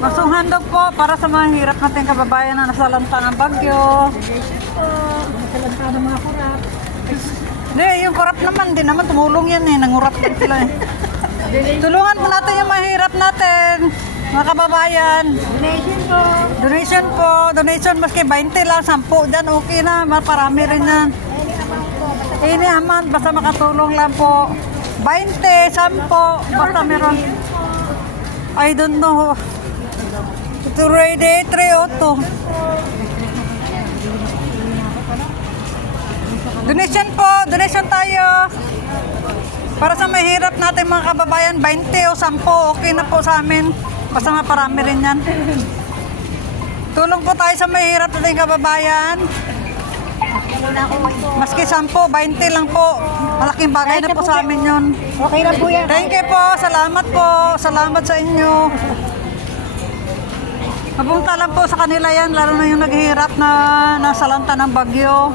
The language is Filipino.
Masong handog po para sa mga hirap natin kababayan na nasalanta ng bagyo. Nasalanta ng mga kurap. Hindi, yung kurap naman, di naman tumulong yan eh. Nangurap din sila eh. Tulungan po natin yung mahirap natin, mga kababayan. Donation po. Donation po, donation maski 20 lang, 10 dyan, okay na, marami rin yan. Ini aman, basta makatulong lang po. 20, 10, basta meron. I don't know. Ito ready, 3 auto. Donation po, donation tayo. Para sa mahirap natin mga kababayan, 20 o 10, okay na po sa amin. Basta maparami rin yan. Tulong po tayo sa mahirap natin kababayan. Maski 10, 20 lang po. Malaking bagay na po sa amin yun. Okay na po yan. Thank you po, salamat po. Salamat sa inyo. Mapunta lang po sa kanila yan, lalo na yung naghihirap na nasalanta ng bagyo.